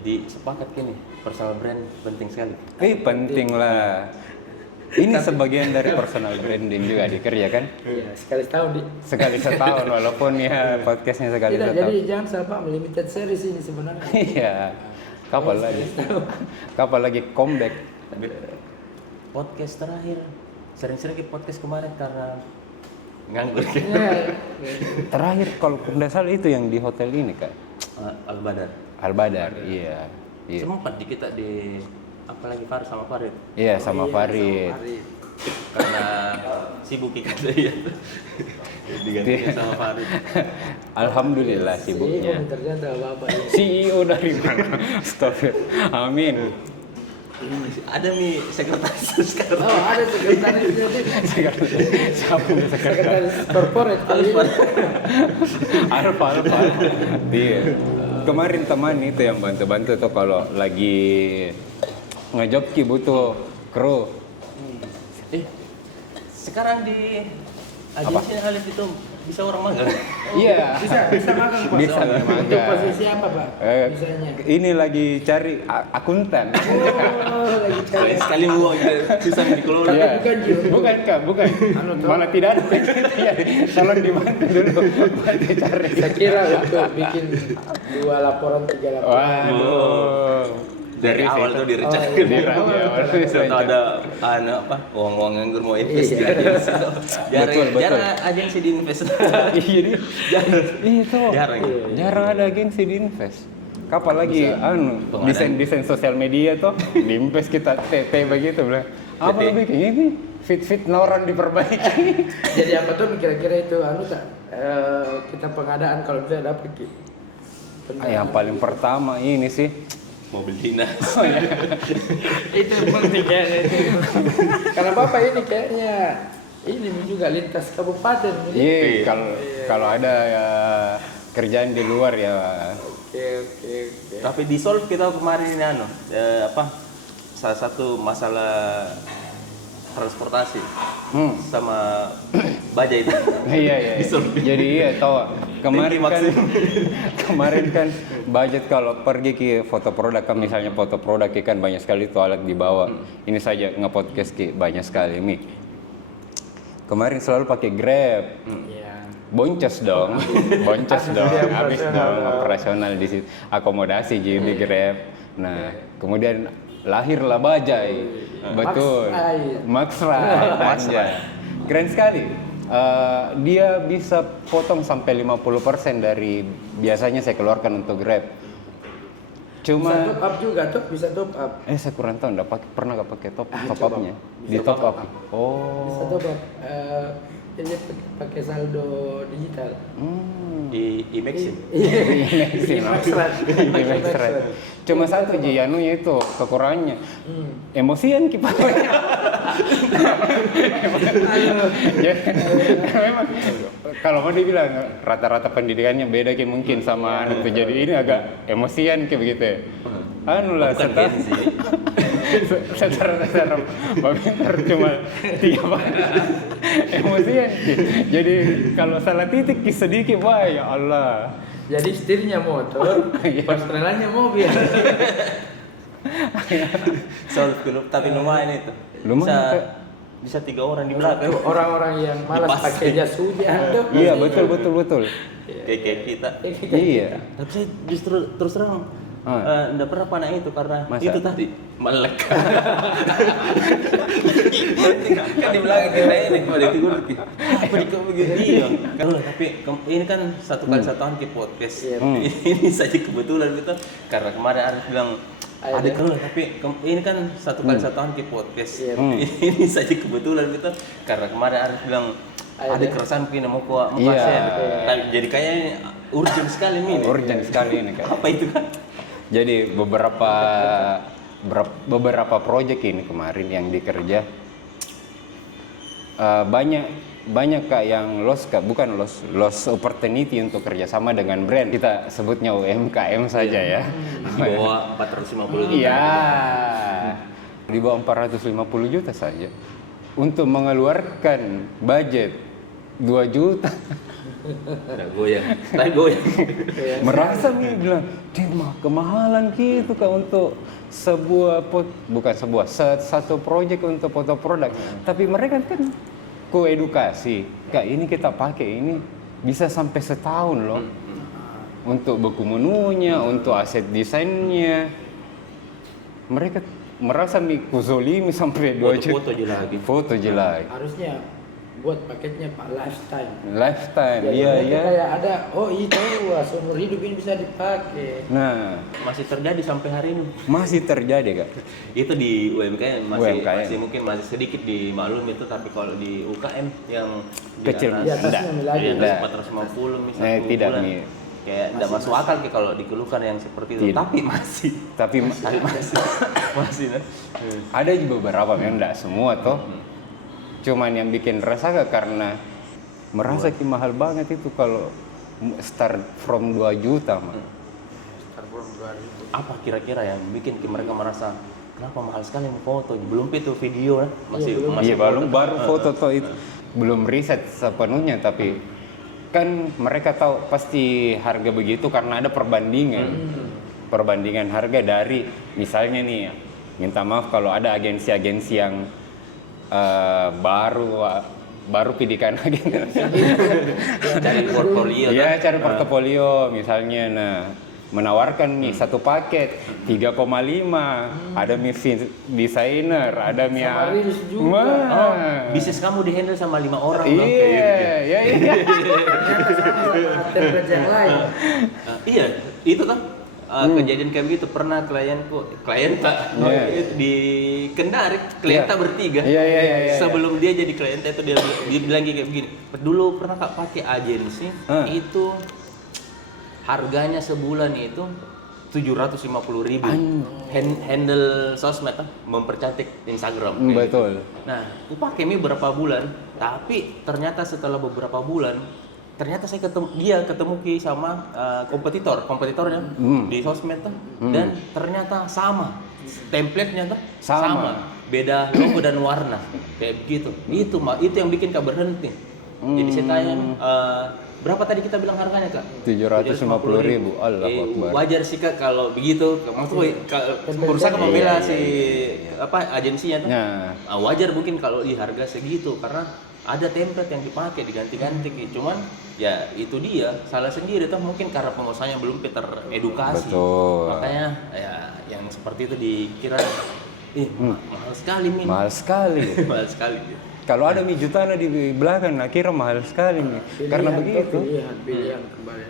Jadi sepakat gini, personal brand penting sekali. Penting lah. Ini sebagian dari personal branding juga dikerja kan? Iya, sekali setahun di. Sekali setahun walaupun ya podcastnya sekali Tidak, setahun. jadi jangan sampai limited series ini sebenarnya. Iya. Kapan lagi comeback? Podcast terakhir, sering-sering ke podcast kemarin karena nganggur. Iya. Terakhir kalau tidak salah itu yang di hotel ini kan? Al-Badar. Al-Badar, iya. Sempat di kita di apalagi Farid sama Farid. Iya, sama Farid. Karena sibuk ikan dia. Digantinya sama Farid. Alhamdulillah sibuknya. Ternyata apa-apa ya. CEO dari mana? Astagfirullah. Amin. Ada nih sekretaris sekarang. Oh, ada sekretaris jadi. Siapa nih sekretaris? Sekretaris corporate kali ini. Alfa. Iya. Kemarin teman itu yang bantu-bantu tuh kalau lagi ngejoki butuh kru. Sekarang di agensi Alif itu bisa orang magang. Iya. Bisa magang Pak. Bisa Untuk magang. posisi apa Pak? Bisanya. Ini lagi cari akuntan. Oh, lagi cari. Sekali mau susah dikelola. Iya. Bukan, Ji. Bukan. Malah tidak ada. Tolong dibantu dulu. Bantu cari. Saya kira untuk bikin 2 laporan 3 laporan. Waduh. Dari awal tuh direncanakan. Atau ada uang-uang nganggur mau invest di agensi. Jarang agensi di invest. Iya. Itu. Jarang ada agensi di invest. Kapan lagi desain sosial media tuh di invest kita TT begitu bilang. Apa lu bikin ini? Fit orang diperbaiki. Jadi apa tuh kira-kira itu kita pengadaan kalau bisa dapat Yang paling pertama ini sih Mobil dinas. itu penting kayaknya itu. Karena Bapak ini kayaknya ini juga lintas kabupaten. Iya, kalau ada ya kerjaan di luar ya. Oke. Tapi di solve kita kemarin ini salah satu masalah transportasi sama baja itu. Iya. Jadi tahu kemarin kan budget kalau pergi ke foto produk kan misalnya foto produk kan banyak sekali tuh alat dibawa. Ini saja nge-podcast banyak sekali nih. Kemarin selalu pakai Grab. Boncos dong. Habis dong operasional di situ. Akomodasi jadi di Grab. Nah, kemudian lahirlah Bajai. Betul. Max Ride. Keren sekali. Dia bisa potong sampai 50% dari biasanya saya keluarkan untuk Grab. Cuma bisa top up juga, bisa top up. Saya kurang tahu pernah enggak pakai top up-nya. Di top up. Bisa top up. Jadi pakai saldo digital. Imexin. Cuma satu anunya itu kekurangannya. Emosian kita. Memang kalau mau dibilang rata-rata pendidikannya beda mungkin sama jadi ini agak emosian begitu. Secara babentar cuma 3 emosian. Jadi kalau salah titik sedikit ya Allah. Jadi setirnya motor, pas-trelannya mobil. Tapi lumayan itu. Bisa 3 orang di belakang. Orang-orang yang malas pakai jas hujan. Iya, betul. Kayak kita. Iya. Tapi saya justru terus terang enggak pernah panas itu karena itu tadi melek. Kan di belakang kita ini kalau tidur apa di kamu begini. Iya. Tapi ini kan 1 kali 1 tahun ke podcast. Ini saja kebetulan gitu karena kemarin Arif bilang ada kalau tapi ini kan 1 kali 1 tahun ke podcast. Ini saja kebetulan gitu karena kemarin Arif bilang ada keresahan punya mau share. Jadi kayaknya urgent sekali ini. Urgent sekali ini kan. Apa itu kan? Jadi beberapa proyek ini kemarin yang dikerja banyak Kak yang bukan loss opportunity untuk kerjasama dengan brand. Kita sebutnya UMKM saja ya. Di bawah 450 juta. Iya. Di bawah 450 juta saja. Untuk mengeluarkan budget 2 juta. Udah goyang. Tadi goyang. Merasa nih bilang, dia mah kemahalan gitu Kak untuk satu proyek untuk foto produk. Tapi mereka kan edukasi, Kak ini kita pakai ini bisa sampai setahun loh. Untuk buku menunya, untuk aset desainnya. Mereka merasa nih kuzolimi sampai 2 juta. Foto aja lagi. Foto aja lagi. Harusnya buat paketnya Pak lifetime. Lifetime, Jadi iya nanti iya. kayak ada, oh itu seumur hidup ini bisa dipakai. Nah, Masih terjadi sampai hari ini. masih terjadi Kak. Itu di UMKM UMKM. masih mungkin masih sedikit dimaklum itu, tapi kalau di UKM yang Kecil. Di atasnya Enggak. lagi. di atas 450 misalnya. Tidak nih. Kayak enggak masuk akal kayak kalau dikeluhkan yang seperti itu. Tidak. Tapi masih Tapi masih nah. ada juga beberapa, memang enggak semua toh. Cuman yang bikin resah Kak, karena merasa mahal banget itu kalau start from 2 juta mah. Apa kira-kira yang bikin mereka merasa kenapa mahal sekali mau foto? Belum itu video kan? Masih Iya, baru foto toh itu. Belum riset sepenuhnya, tapi kan mereka tahu pasti harga begitu karena ada perbandingan. Perbandingan harga dari misalnya nih, minta maaf kalau ada agensi-agensi yang baru pidikan agen. cari portfolio Iya, kan? cari portofolio misalnya. Nah, menawarkan nih satu paket 3,5. Ada mi desainer, ada mi Sama rilis juga. Oh, bisnis kamu dihandle sama 5 orang loh. Iya. Ternyata sama template yang lain. Iya, itu kan kejadian kayak begitu. Pernah kliennya di Kendari, kliennya bertiga. Iya. Sebelum dia jadi kliennya itu dia bilang kayak begini. Dulu pernah Kak pakai agensi itu harganya sebulan itu 750.000. Handle sosmed mempercantik Instagram. kayak Betul. gitu. Nah, aku pakai ini berapa bulan, tapi ternyata setelah beberapa bulan ternyata saya ketemu sama kompetitornya di sosmed tuh, dan ternyata sama template-nya tuh sama, beda logo dan warna kayak begitu. Itu yang bikin Kak berhenti. Jadi saya tanya berapa tadi kita bilang harganya Kak? 750.000. Allah Akbar. Wajar sih Kak kalau begitu. Maksudnya berusaha membela si agensinya tuh. Nah, Wajar mungkin kalau di harga segitu karena ada template yang dipakai diganti-ganti. Cuman ya itu dia salah sendiri tuh, mungkin karena pengusahanya belum teredukasi. Betul. Makanya ya yang seperti itu dikira mahal sekali Min. mahal sekali. Mahal sekali. Kalau ada mi jutana di belakang, nah kira mahal sekali nih. Karena begitu. Pilihan kembali.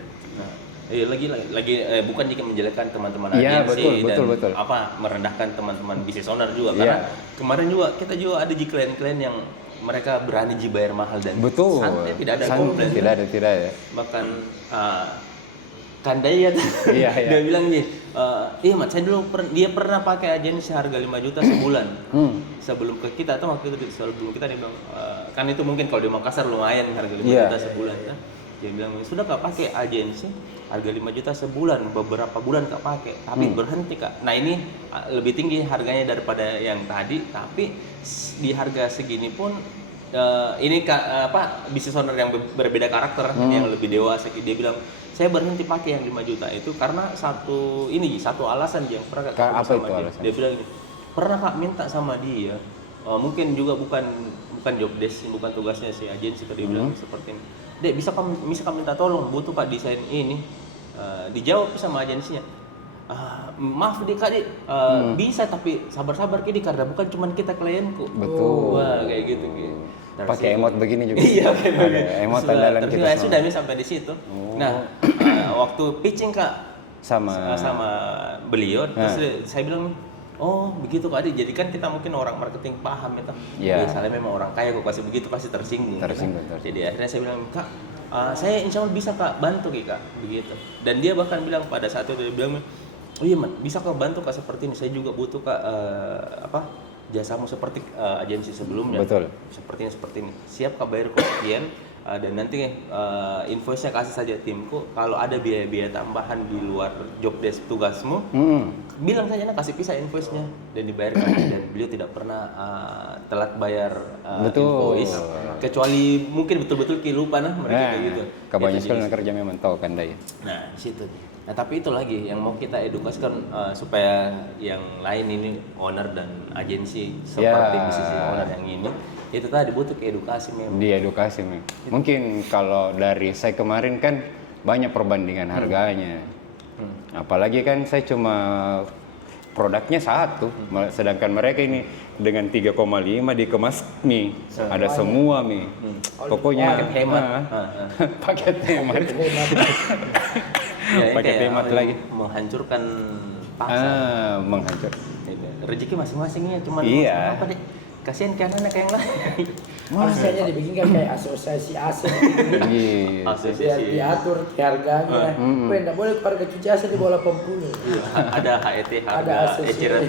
Lagi bukan jika menjelekkan teman-teman Iya, agensi betul. merendahkan teman-teman business owner juga, Iya. karena kemarin juga kita juga ada klien-klien yang mereka berani bayar mahal dan Betul. santai, tidak ada Santai, komplain. tidak ada. Bahkan Kandai ya, Iya. dia bilang nih, iya Mat, saya dulu dia pernah pakai agensi harga 5 juta sebulan. Sebelum ke kita tuh waktu itu sebelum kita dia bilang, kan itu mungkin kalau di Makassar lumayan harga 5 Iya. juta sebulan kan. Dia bilang, sudah Kak pakai agensi harga 5 juta sebulan, beberapa bulan Kak pakai, tapi berhenti Kak. Nah ini lebih tinggi harganya daripada yang tadi, tapi di harga segini pun ini bisnis owner yang berbeda karakter, yang lebih dewasa, dia bilang saya berhenti pakai yang 5 juta itu karena satu alasan yang pernah Kak Apa sama itu dia. alasan? Dia bilang gini, pernah Kak minta sama dia, mungkin juga bukan job desk, bukan tugasnya si agensi, tadi bilang seperti ini. Dek, bisa Kak minta tolong, butuh Kak desain ini. Dijawab sama agensinya, maaf Kak, bisa tapi sabar-sabar Kidi karena bukan cuma kita klienku. Betul. Wah, kayak gitu. Pakai emot begini juga. Iya, Ada emot andalan kita semua. sudah sampai di situ. Nah, waktu pitching Kak Sama beliau, terus saya bilang, oh begitu Kak Adi, jadi kan kita mungkin orang marketing paham itu. Iya. Misalnya memang orang kaya kok kasih begitu pasti tersinggung. Tersinggung. Jadi akhirnya saya bilang, Kak, saya insya Allah bisa Kak bantu Kak, begitu. Dan dia bahkan bilang pada saat itu dia bilang, oh iya Mat, bisa Kak bantu Kak seperti ini. Saya juga butuh Kak jasamu seperti agensi sebelumnya. Betul. Seperti ini. Siap Kak bayar kok sekian, dan nanti invoice-nya kasih saja timku. Kalau ada biaya-biaya tambahan di luar job desk tugasmu, bilang saja, nah kasih pisah invoice-nya dan dibayarkan. Dan beliau tidak pernah telat bayar invoice, kecuali mungkin betul-betul lupa mereka kayak gitu. Kebanyakan sekali kerja memang tahu kan daya. Nah, di situ. Nah, tapi itu lagi yang mau kita edukasikan supaya yang lain ini owner dan agensi seperti bisnis owner yang ini, itu tadi butuh edukasi memang. Diedukasi memang. Mungkin kalau dari saya kemarin kan banyak perbandingan harganya. Apalagi kan saya cuma produknya satu, sedangkan mereka ini dengan 3,5 dikemas mie, ada semua mie. Pokoknya paket hemat. Paket hemat. Ya, Paket hemat lagi. Menghancurkan pasar. Menghancur. Rezeki masing-masingnya, cuman Iya. apa deh? Kasihan kan anak yang lain. Masanya dibikinkan kayak asosiasi aset Iya. biar diatur harganya. Enggak boleh harga cuci aset di bawah 80. Ada HET, Ada harga ACC. eceran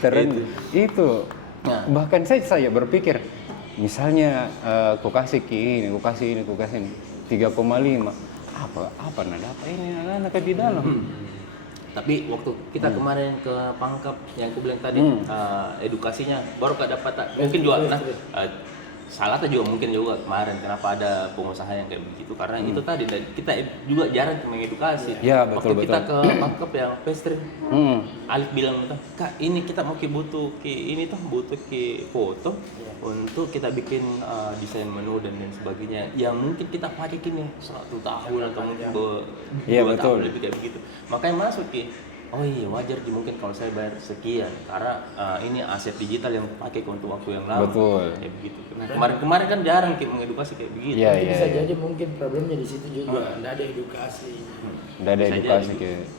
terendah. Itu. Bahkan saya berpikir, misalnya ku kasih ini, ku kasih ini 3,5. Apa nada apa ini anak di dalam. Tapi waktu kita kemarin ke Pangkep yang aku bilang tadi, edukasinya baru dapat mungkin juga salah juga mungkin juga kemarin kenapa ada pengusaha yang kayak begitu, karena itu tadi dan kita juga jarang mengedukasi. Ya, waktu betul, kita ke Pangkep yang pastry, Alif bilang gitu, Kak ini kita mau butuh foto untuk kita bikin desain menu dan sebagainya yang mungkin kita pakai kini 1 tahun atau mungkin 2 tahun lebih kayak begitu, makanya masuk oh iya wajar mungkin kalau saya bayar sekian karena ini aset digital yang pakai untuk waktu yang lama. Betul. Kayak begitu. Nah, kemarin kan jarang mengedukasi kayak begitu. Iya, Tapi iya. bisa jadi mungkin problemnya di situ juga, enggak ada edukasi. Udah ada edukasi kayak.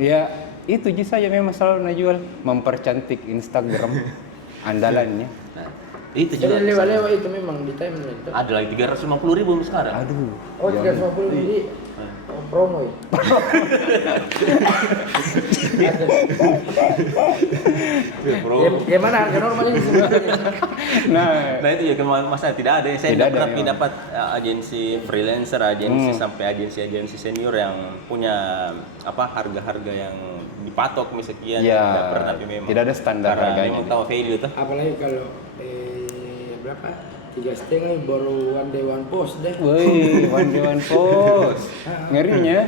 Ya, itu aja saja memang selalu jual mempercantik Instagram andalannya. Nah, itu juga. Jadi lewat-lewat itu memang di timeline itu. Ada lagi 350.000 sekarang. Aduh. Oh, 350 jadi promo ya. Gimana harga normalnya di sini? Nah itu ya masalah tidak ada. Saya Tidak tidak ada, pernah dapat agensi freelancer, agensi sampai agensi senior yang punya harga-harga yang dipatok misalnya. Ya, tidak pernah tapi memang. tidak ada standar karena harganya. memang tahu value tuh. Apalagi kalau berapa? 3,5 baru one day one post deh. Woi, one post. Ngerinya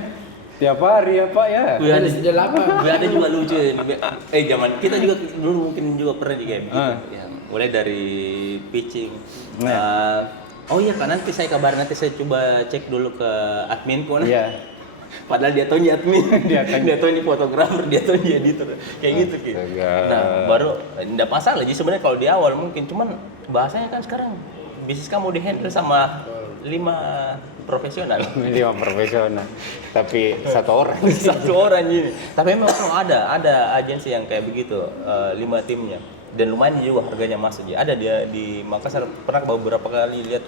tiap hari ya Pak ya. Jadi sudah lama. Ada juga lucu ya. Zaman kita juga dulu mungkin juga pernah juga begitu. Ya, mulai dari pitching. Oh iya kan nanti saya coba cek dulu ke adminku nah. Iya. Padahal dia tahu admin, dia tahu ini fotografer, dia tahu dia editor, kayak gitu. Nah baru nggak masalah jadi sebenarnya kalau di awal mungkin, cuman bahasanya kan sekarang bisnis kamu dihandle sama 5 profesional. 5 profesional, tapi satu orang. Ini. Tapi memang ada agensi yang kayak begitu, 5 timnya, dan lumayan juga harganya masuk. Ada dia di Makassar, pernah beberapa kali lihat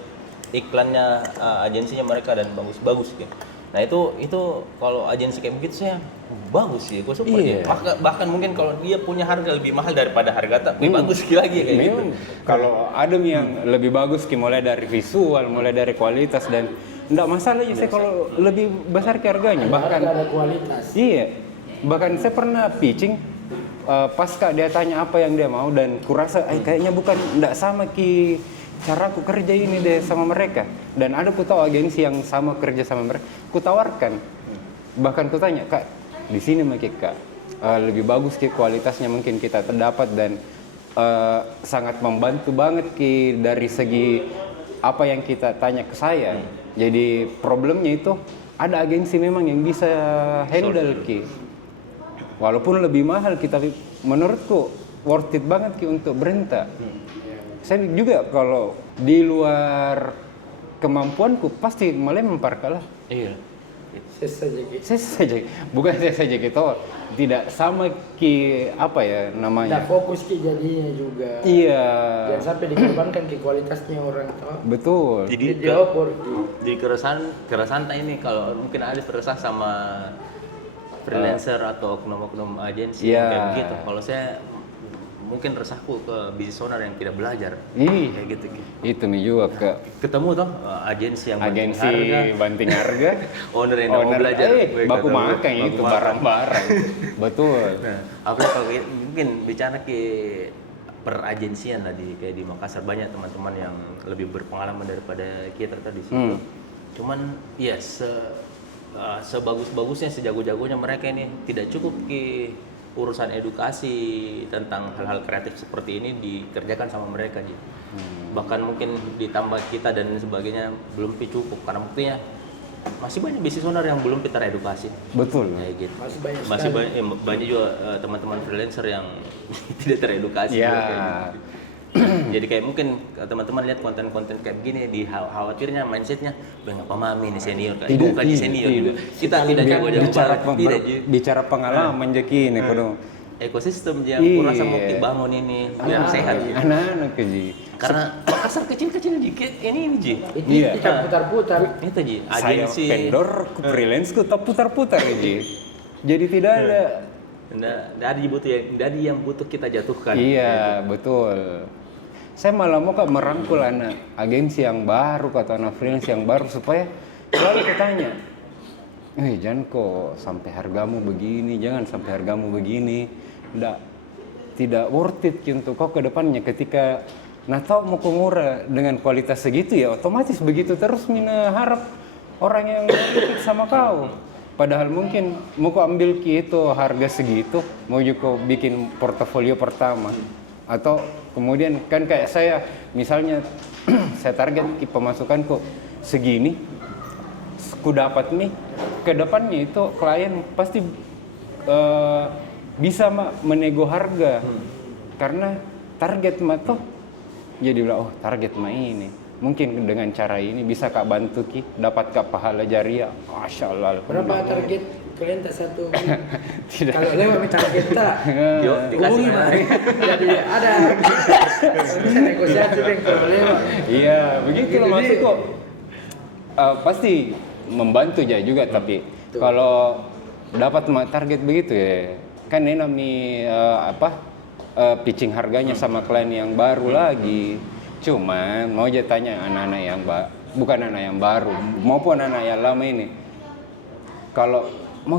iklannya agensinya mereka dan bagus gitu. Nah itu kalau agensi kayak begitu saya bagus sih, gue suka dia. Bahkan mungkin kalau dia punya harga lebih mahal daripada harga tapi bagus lagi kayak gitu. Kalau ada yang lebih bagus mulai dari visual, mulai dari kualitas dan enggak masalah aja saya kalau lebih besar ke harganya. Bahkan ada kualitas. Iya. Bahkan saya pernah pitching pasca dia tanya apa yang dia mau dan kurasa kayaknya enggak sama cara aku kerja ini deh sama mereka, dan ada ku tahu agensi yang sama kerja sama mereka, ku tawarkan, bahkan ku tanya Kak di sini mungkin Kak lebih bagus kualitasnya mungkin kita terdapat dan sangat membantu banget dari segi apa yang kita tanya ke saya. Jadi problemnya itu ada agensi memang yang bisa handle walaupun lebih mahal tapi menurutku worth it banget untuk berhenti. Saya juga kalau di luar kemampuanku pasti malah memperkalah. Iya. Saya saja. Bukan saya saja gitu. Tidak sama namanya. Tidak fokus jadinya juga. Iya. Jangan sampai dikorbankan kualitasnya orang tua. Betul. Jadi keresahan ini kalau mungkin ada resah sama freelancer atau oknum-oknum agensi kayak begitu. Kalau saya mungkin resahku ke business owner yang tidak belajar. Ih, Kayak gitu. itu nih juga ke Ketemu toh agensi yang agensi harga, banting harga. owner yang nggak mau belajar. Baku Ketemu, makan baku itu makan. barang-barang. Betul. Nah, apalagi kalau mungkin bicara ke peragensian lah kayak di Makassar, banyak teman-teman yang lebih berpengalaman daripada kita tadi situ. Cuman ya sebagus-bagusnya, sejago-jagonya mereka ini tidak cukup ke urusan edukasi tentang hal-hal kreatif seperti ini dikerjakan sama mereka Ji. Bahkan mungkin ditambah kita dan sebagainya belum cukup, karena buktinya masih banyak business owner yang belum teredukasi. Betul. Kayak gitu. Masih banyak Banyak juga teman-teman freelancer yang tidak teredukasi. Ya. Kayak gitu. Jadi kayak mungkin teman-teman lihat konten-konten kayak begini, di khawatirnya mindsetnya, nggak pahami nih senior, bukan senior juga. Kita tidak jago-jago banget, bicara pengalaman jadi ini kudu ekosistem yang kurang sama bangun ini biar sehat. Anak-anak Ji. Karena Makassar kecil-kecil dikit ini Ji. Itu kita putar-putar. Itu Ji, Saya agensi. vendor freelance ku tak putar-putar Ji. Jadi tidak ada. Dari yang butuh kita jatuhkan. Iya, betul. Saya malah mau Kak merangkul anak agensi yang baru atau anak freelance yang baru supaya selalu ketanya, jangan kok sampai hargamu begini, jangan sampai hargamu begini. Tidak worth it untuk kau ke depannya ketika tahu mau murah dengan kualitas segitu ya otomatis begitu terus mina harap orang yang kritik sama kau. Padahal mungkin mau kau ambil itu harga segitu, mau juga bikin portofolio pertama. Atau kemudian kan kayak saya, misalnya saya target pemasukanku segini, ku dapat nih, ke depannya itu klien pasti bisa menego harga. Karena target mah tuh, jadi bilang, target mah ini. Mungkin dengan cara ini bisa Kak bantu Ki, dapat Kak pahala jariah. Masya Allah. Berapa target kalian tak satu? Tidak. Kalau lewat target tak, Yuk, dikasih hubungi Mas. Jadi ada bisa negosiasi Bang kalau lewat. Iya, begitu loh maksudku. Pasti membantu juga tapi kalau dapat target begitu ya, kan ini pitching harganya sama klien yang baru lagi. Cuman mau aja tanya anak-anak yang bukan anak yang baru maupun anak yang lama ini, kalau mau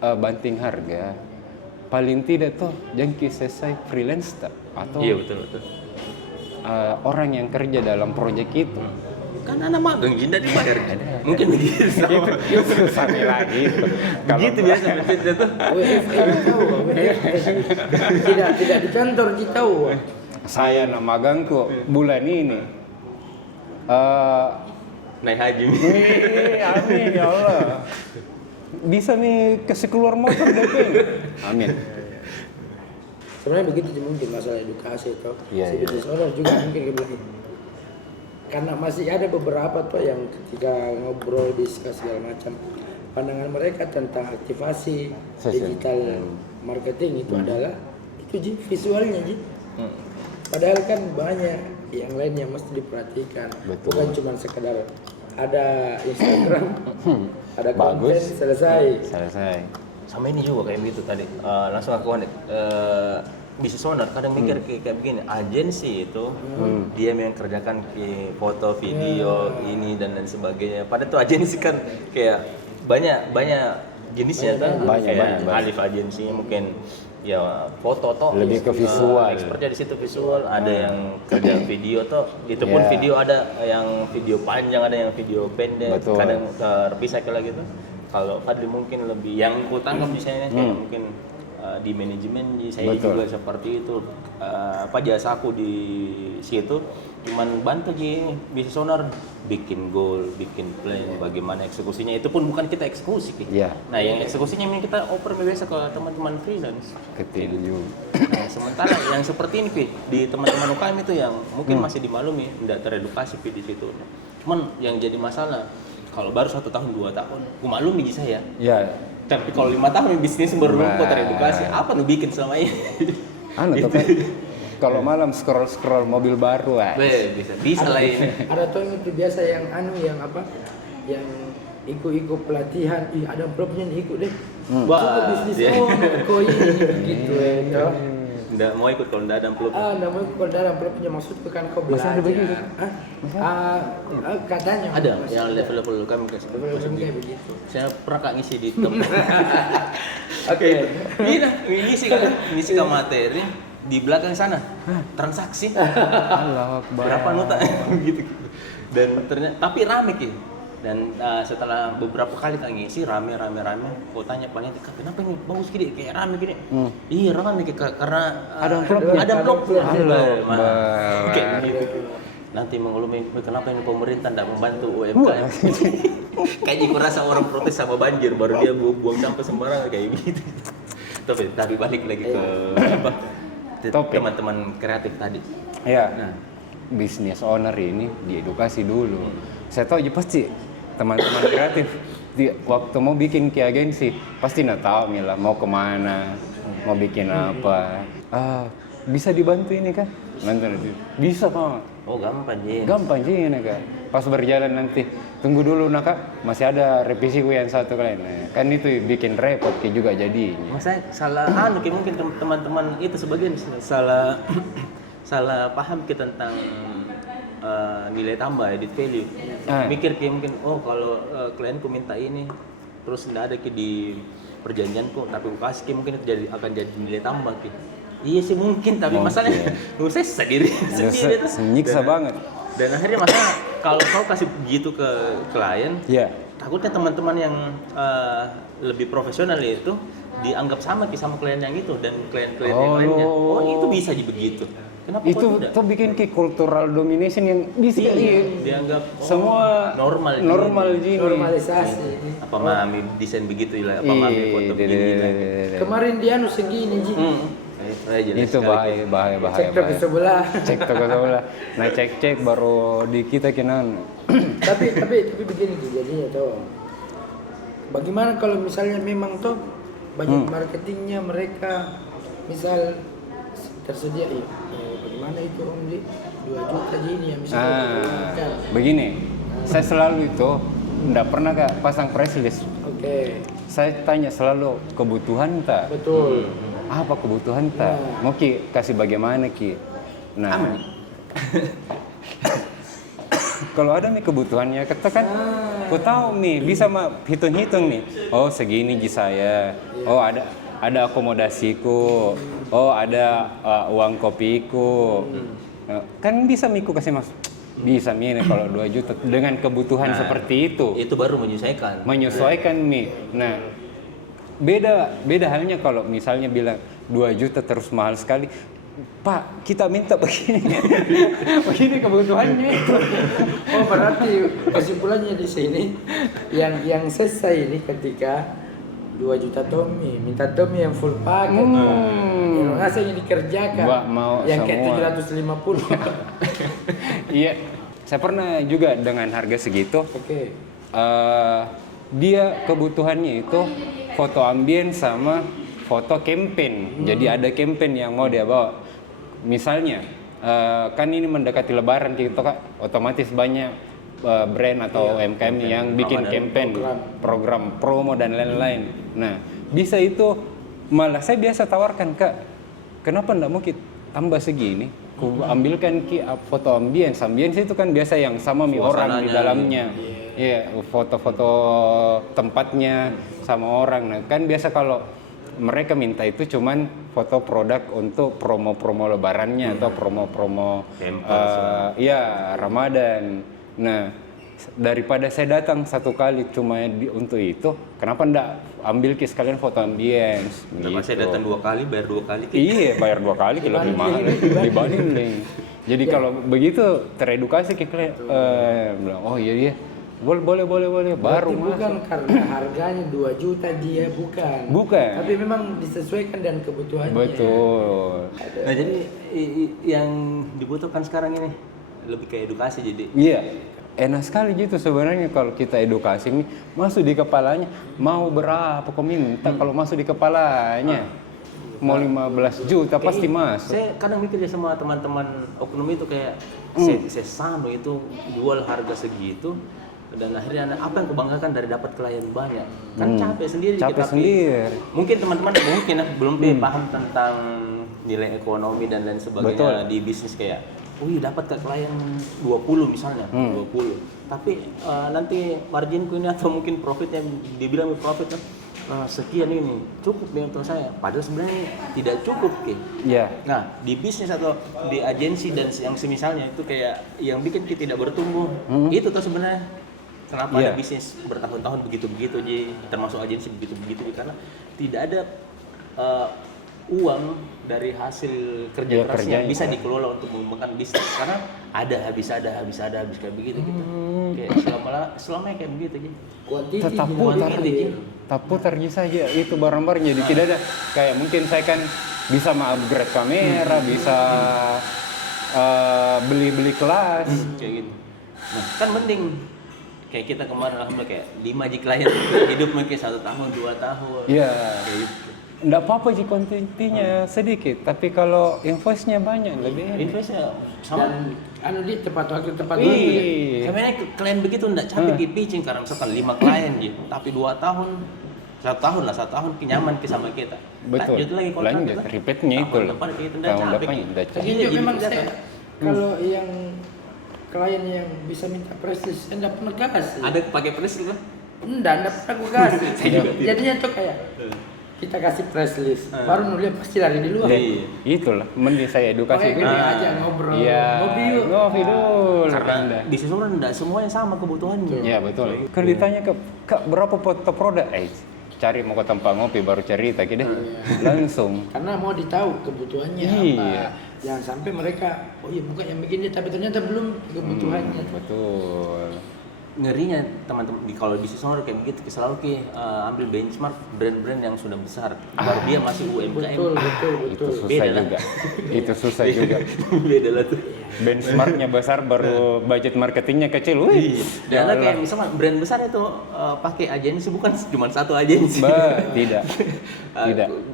banting harga paling tidak tuh jangan selesai freelance tak atau iya betul orang yang kerja dalam proyek itu kan anak magang jinda dibayar mungkin begitu itu sama lagi itu begitu biasa begitu tuh tidak di kantor kita tahu. saya magangku bulan ini naik haji. Amin ya Allah. Bisa nih kasih keluar motor DP. Amin. Sebenarnya begitu mungkin masalah edukasi itu. Iya. Business owner juga mungkin begini. Karena masih ada beberapa tuh yang ketika ngobrol diskusi segala macam, pandangan mereka tentang aktivasi digital marketing itu adalah itu visualnya Padahal kan banyak yang lain yang mesti diperhatikan. Betul. Bukan cuma sekedar ada Instagram, ada bagus, konten selesai. Sama ini juga kayak gitu tadi. Langsung aku connect. Business owner kadang mikir kayak begini, agensi itu dia yang kerjakan ke foto, video, ini dan lain sebagainya. Padahal tuh agensi kan kayak banyak jenisnya kan. Banyak. Alif agensinya mungkin ya foto toh lebih ke visual. Expertnya di situ visual, ada yang kerja video toh. Itu pun video ada yang video panjang, ada yang video pendek. Betul. Kadang terpisah kayak gitu. Kalau Fadli mungkin lebih yang ku tangkap di sini kayak mungkin di manajemen saya juga seperti itu. Jasa aku di situ cuman bantu business owner bikin goal, bikin plan, bagaimana eksekusinya. Itu pun bukan kita eksekusi Iya. Nah yang eksekusinya ini kita oper biasa ke teman-teman freelance. Ketinju. Nah, sementara yang seperti ini di teman-teman UKM itu yang mungkin masih dimaklumi, tidak teredukasi di situ. Cuman yang jadi masalah kalau baru 1 tahun 2 tahun, aku maklumi saya. Ya. Tapi kalau 5 tahun bisnis baru kok teredukasi, apa tuh bikin selama ini? Kalau malam scroll mobil baru bisa lah ini. Ada tuh itu biasa yang yang ikut pelatihan, ada propnya ikut deh. Wah, bisnis kok ini gitu ya. Nggak mau ikut kalau nggak ada amplop. Nggak mau ikut dalam amplopnya, maksudku kan kau Masih belajar. ada begitu? Katanya. Ada masih yang ada. level-level kami kasih. Level-level kayak begitu. Saya pernah kak ngisi di top. Oke. Iya, ngisi ke materi di belakang sana. Transaksi. Allah Akbar. Berapa nota gitu. Dan ternyata tapi rame Ki. Dan setelah beberapa kali kak ngisi rame. Kau tanya panitia, "Kak, kenapa ini bagus gini? Kayak rame gini." Iya rame Ki, karena Ada amplopnya. Ada amplopnya. Allah Kayak Akbar. gitu. Nanti mengeluh, kenapa ini pemerintah tidak membantu UMKM? Kayaknya aku rasa orang protes sama banjir baru dia buang sampah sembarangan kayak gitu. Tapi balik lagi ke apa? Topik. Teman-teman kreatif tadi. Ya, Nah. bisnis owner ini diedukasi dulu. Saya tahu aja pasti teman-teman kreatif waktu mau bikin ke agensi pasti nggak tahu Mila mau kemana, mau bikin apa. Bisa dibantu ini kan? Bisa Pak. Oh gampang Jin. Gampang sih ini Kak. Pas berjalan nanti tunggu dulu nak Kak, masih ada revisiku yang satu kali. Nah, kan itu bikin repot Ki juga jadi. Masa salah Ki, mungkin teman-teman itu sebagian salah paham Ki tentang nilai tambah edit value. Mikir Ki mungkin kalau klienku minta ini terus nggak ada Ki di perjanjianku tapi aku kasih Ki mungkin itu akan jadi nilai tambah Ki. Iya sih mungkin tapi masalahnya saya sendiri itu Menyiksa banget. Dan akhirnya masalah kalau kau kasih begitu ke klien, takutnya teman-teman yang lebih profesional itu dianggap sama Ki sama klien yang itu dan klien-klien yang lainnya. Oh itu bisa jadi begitu. Kenapa Itu kok tidak? tuh bikin Ki cultural domination yang bisa Dianggap semua normal gini. Normalisasi. Apa mami desain begitu lah, apa mami foto begini lah. Kemarin dia segini Ji. Itu bahaya. Cek toko sebelah. Cek toko sebelah. Nah cek baru di kita kinan. tapi begini Ji, jadinya tuh. Bagaimana kalau misalnya memang tuh budget marketingnya mereka misal tersedia bagaimana itu Om Ji? 2 juta Ji ini yang bisa dikeluarkan. Begini, saya selalu itu enggak pernah Kak pasang press list. Oke. Saya tanya selalu kebutuhan tak? Betul. Apa kebutuhan tak? Mau Ki kasih bagaimana Ki? Nah, kalau ada nih kebutuhannya, katakan, ku tahu nih, bisa mah hitung-hitung nih. Oh segini Ji saya. Oh ada akomodasiku. Oh ada uang kopiku. Kan bisa miku kasih mas. Bisa nih kalau 2 juta dengan kebutuhan seperti itu. Itu baru menyesuaikan. Menyesuaikan nih. Nah, beda halnya kalau misalnya bilang 2 juta terus mahal sekali. Pak, kita minta begini. Begini kebutuhannya itu. Oh, berarti kesimpulannya di sini yang selesai ini ketika 2 juta Tommy, minta Tommy yang full paket. Yang rasanya dikerjakan. Mbak mau yang semua. kayak 750. Iya, saya pernah juga dengan harga segitu. Oke. Dia kebutuhannya itu foto ambien sama foto campaign. Jadi ada campaign yang mau dia bawa. Misalnya, kan ini mendekati Lebaran gitu Kak, otomatis banyak brand atau UMKM yang bikin campaign, program promo dan lain-lain. Nah, bisa itu malah saya biasa tawarkan Kak, kenapa enggak mau kita tambah segini? Ku ambilkan Ki foto ambience itu kan biasa yang sama mi orang di dalamnya. Iya, foto-foto tempatnya sama orang. Nah, kan biasa kalau mereka minta itu cuman foto produk untuk promo-promo lebarannya atau promo-promo Ramadan. Nah, daripada saya datang satu kali cuma untuk itu, kenapa enggak ambil Ki sekalian foto ambience gitu. Saya datang 2 kali, bayar 2 kali. Iya, bayar 2 kali Ki lebih mahal dibanding. Jadi kalau begitu teredukasi Ki bilang, oh iya boleh baru bukan masuk. karena harganya 2 juta dia bukan, tapi memang disesuaikan dengan kebutuhannya. Betul. Nah jadi yang dibutuhkan sekarang ini lebih ke edukasi jadi. Iya, enak sekali gitu sebenarnya kalau kita edukasi nih masuk di kepalanya mau berapa kau minta kalau masuk di kepalanya mau 15 juta pasti masuk. Saya kadang mikir ya sama teman-teman oknum itu kayak sesano itu jual harga segitu dan akhirnya apa yang kebanggakan dari dapat klien banyak? Kan capek sendiri Capek kita. sendiri. Mungkin teman-teman mungkin belum paham tentang nilai ekonomi dan lain sebagainya di bisnis kayak dapat ke klien 20 misalnya, 20. Tapi nanti marginku ini atau mungkin profitnya dibilang profit kan sekian ini cukup ya untuk saya. Padahal sebenarnya tidak cukup Iya. Nah, di bisnis atau di agensi dan yang semisalnya itu kayak yang bikin kita tidak bertumbuh. Itu tuh sebenarnya kenapa ada bisnis bertahun-tahun begitu-begitu aja, termasuk agensi begitu-begitu karena tidak ada uang dari hasil kerja kerasnya bisa dikelola untuk mengembangkan bisnis karena habis kayak begitu gitu. Kayak selama kayak begitu aja. Tetap putar saja itu barang-barang, jadi tidak ada kayak mungkin saya kan bisa upgrade kamera, bisa beli kelas kayak gitu. Nah, kan mending kayak kita kemarin alhamdulillah kayak 5 klien hidup mungkin 1 tahun 2 tahun. Iya. Kayak gitu. Nggak apa-apa sih kontennya sedikit, tapi kalau invoice-nya banyak lebih enak. Invoice-nya sama. Dan di tepat waktu tepat waktu. Sebenarnya klien begitu enggak capek pitching karena misalkan 5 klien gitu, tapi 2 tahun 1 tahun kenyaman sama kita. Betul. Lanjut lagi kontrak Lanjut, kita. repeatnya itu loh. Depan kita enggak Tahun capek. depannya enggak capek. Jadi memang saya kalau yang klien yang bisa minta prestis enggak pernah kasih. Ada pakai prestis kan? Enggak pernah gue kasih. Jadinya tuh kayak kita kasih press list, baru nulis pasti lari di luar. Itulah, mending saya edukasi dulu. Aja ngobrol. Iya. Ngopi dulu. Karena di seseorang enggak semuanya sama kebutuhannya. Iya betul. Kalau ditanya Kak berapa foto produk, cari mau ke tempat ngopi baru cerita gitu deh. Langsung. Karena mau ditahu kebutuhannya apa. Jangan sampai mereka bukan yang begini tapi ternyata belum kebutuhannya. Betul. Ngerinya teman-teman kalau bisnis owner kayak begitu selalu ambil benchmark brand-brand yang sudah besar baru dia masih UMKM. Betul. Itu susah juga. Itu susah juga. Beda lah tuh. Benchmarknya besar baru budget marketingnya kecil. Dan kayak misalnya brand besar itu pakai agensi bukan cuma satu agensi. Tidak.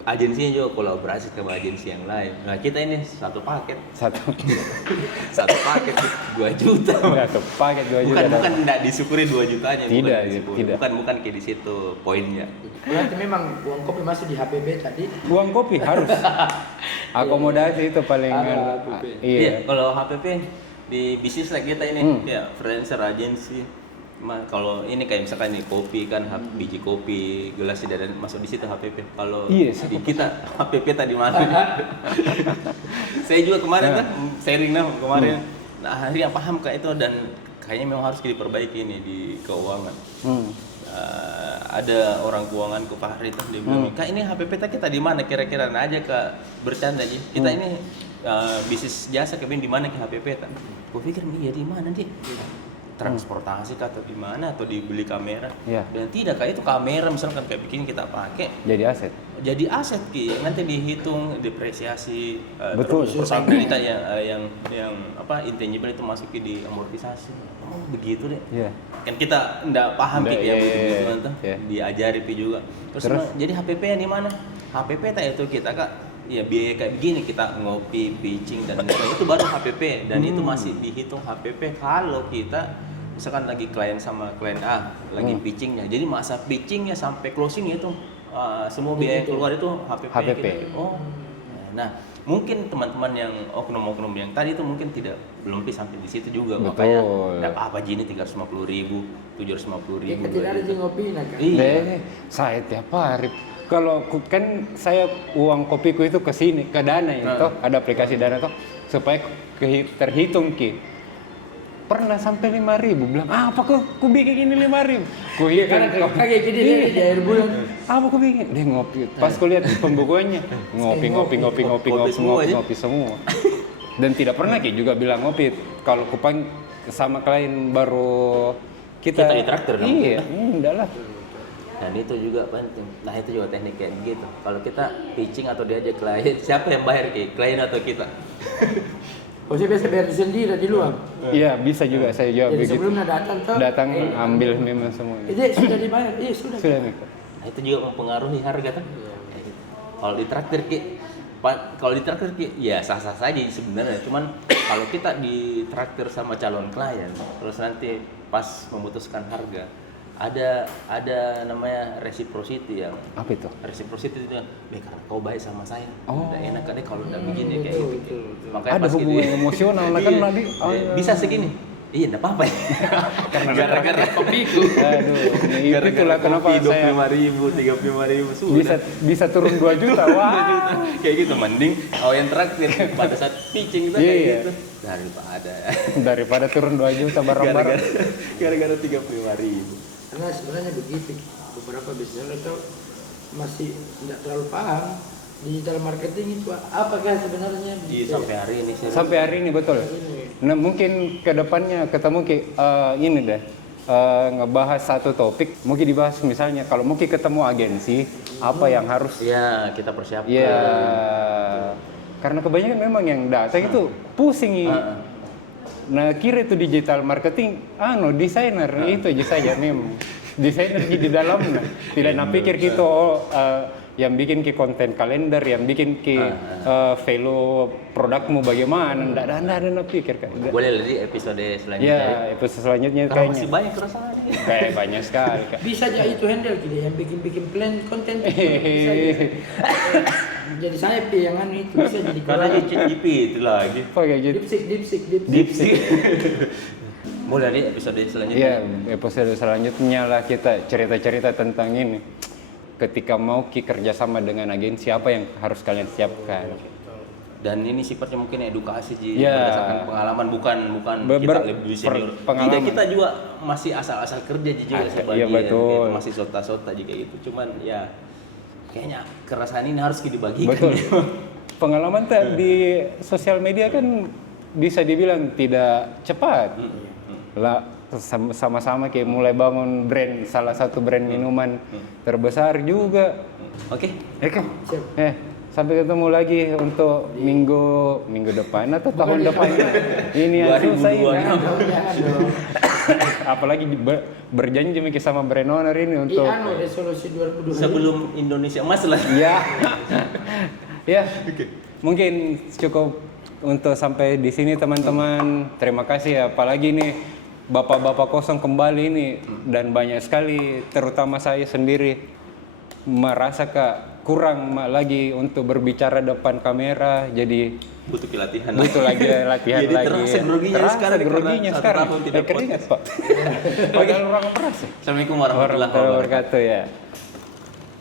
Agensinya juga kolaborasi sama agensi yang lain. Nah kita ini satu paket. Satu paket 2 juta. Satu paket 2 juta. Bukan tidak disyukuri 2 jutanya. Tidak. Bukan kayak di situ poinnya. Berarti memang uang kopi masih di HPB tadi. Uang kopi harus. Akomodasi itu paling. Iya. Kalau HPP di bisnis like kita ini ya freelancer agensi. Kalau ini kayak misalkan nih kopi kan biji kopi gelas dan masuk di situ HPP. Kalau di kita HPP tadi mana? Saya juga kemarin kan sharing kemarin. Nah akhirnya paham kayak itu dan kayaknya memang harus diperbaiki ini di keuangan. Ada orang keuangan ke Pak Hari itu dia bilang, Kak ini HPP kita di mana kira-kira aja Kak bercanda aja. Kita ini bisnis jasa kebin di mana ke HPP tak? Gue pikir di mana dia? Transportasi atau di mana atau dibeli kamera? Dan tidak kayak itu kamera misalkan kayak bikin kita pakai. Jadi aset nanti dihitung depresiasi. Betul. Sampai kita yang intangible itu masuk di amortisasi. Oh begitu deh. Kan kita enggak paham begitu diajari juga. Terus jadi HPP di mana? HPP itu kita Kak. Ya biaya kayak begini kita ngopi, pitching dan itu baru HPP dan itu masih dihitung HPP kalau kita misalkan lagi klien sama klien A lagi pitchingnya. Jadi masa pitchingnya sampai closingnya itu semua biaya keluar itu HPP. Nah mungkin teman-teman yang oknum-oknum yang tadi itu mungkin belum sampai di situ juga. Makanya enggak apa-apa gini 350.000, 750.000. Tidak ada ngopi nak. Saya tiap hari. Kalau kan saya uang kopiku itu ke sini ke Dana itu ada aplikasi Dana tuh supaya terhitung pernah sampai 5.000 bilang apa ku bikin ini 5.000 ku karena kayak gini di akhir bulan apa ku bikin dia ngopi pas ku lihat pembukuannya ngopi semua dan tidak pernah juga bilang ngopi kalau kupang sama klien baru kita di traktir enggak lah. Dan itu juga penting. Nah itu juga teknik kayak gitu. Kalau kita pitching atau diajak klien, siapa yang bayar klien atau kita? Saya biasa bayar sendiri di luar. Iya bisa juga saya jawab begitu. Sebelumnya datang ambil memang semua. Sudah dibayar, sudah. Nah itu juga mempengaruhi harga kan? Kalau di traktir ya sah-sah saja sebenarnya. Cuman kalau kita di traktir sama calon klien, terus nanti pas memutuskan harga ada namanya reciprocity yang Apa itu? reciprocity itu karena kau baik sama saya. Oh. Udah enak kan kalau udah begini kayak gitu. Makanya Ada pas gitu, hubungan emosional nah kan iya, tadi. bisa segini. Iya, enggak apa-apa ya. Karena gara-gara kopiku. Aduh, ini itulah kenapa saya 25.000, 35.000 sudah. bisa turun 2 juta. Wah. Kayak gitu mending kau yang traktir pada saat pitching itu Iya. kayak gitu. Daripada turun 2 juta barang-barang. Gara-gara 35.000. Karena sebenarnya begitu, beberapa business itu masih tidak terlalu paham digital marketing itu apakah sebenarnya Iya, sampai hari ini sih. Sampai hari ini betul. Nah mungkin kedepannya ketemu ini deh ngebahas satu topik. Mungkin dibahas misalnya kalau mungkin ketemu agensi apa yang harus Iya, kita persiapkan. ya karena kebanyakan memang yang datang itu pusing. Nah kira itu digital marketing, desainer itu aja saja memang desainer di dalamnya. Tidak napikir gitu yang bikin ke konten kalender, yang bikin ke value produkmu bagaimana, ndak ada napikir kan. Boleh di episode selanjutnya. Ya episode selanjutnya Karena kayaknya masih banyak keresahan. kayak banyak sekali. Kak. bisa aja itu handle gitu yang bikin plan konten itu bisa aja. Jadi saya yang itu bisa jadi Karena GP itu lagi. Pakai gitu. dipsik. Boleh di episode selanjutnya. Iya, episode selanjutnya lah kita cerita-cerita tentang ini. Ketika mau kerjasama dengan agensi, apa yang harus kalian siapkan? Dan ini sifatnya mungkin edukasi Ya. berdasarkan pengalaman, bukan kita lebih senior. pengalaman. Tidak, kita juga masih asal-asal kerja juga sebagian. Iya, betul. Kayak masih sota-sota juga gitu. Cuman ya kayaknya keresahan ini harus dibagikan. Betul. Pengalaman di sosial media kan bisa dibilang tidak cepat. Lah sama-sama kayak mulai bangun brand, salah satu brand minuman terbesar juga. Oke. Siap. Sampai ketemu lagi untuk minggu depan atau tahun depan. Ini yang susah ini. Apalagi berjanji sama brand owner ini untuk resolusi 2020 Sebelum Indonesia Emas lah. ya. Ya. Mungkin cukup untuk sampai di sini teman-teman. Terima kasih ya. Apalagi nih bapak-bapak kosong kembali ini dan banyak sekali terutama saya sendiri merasa kurang lagi untuk berbicara depan kamera, jadi Butuh latihan. lagi latihan Jadi lagi. terasa groginya sekarang karena 1 tahun tidak Keringat, podcast. Pak. Padahal orang keras. Assalamualaikum warahmatullahi wabarakatuh. Ya.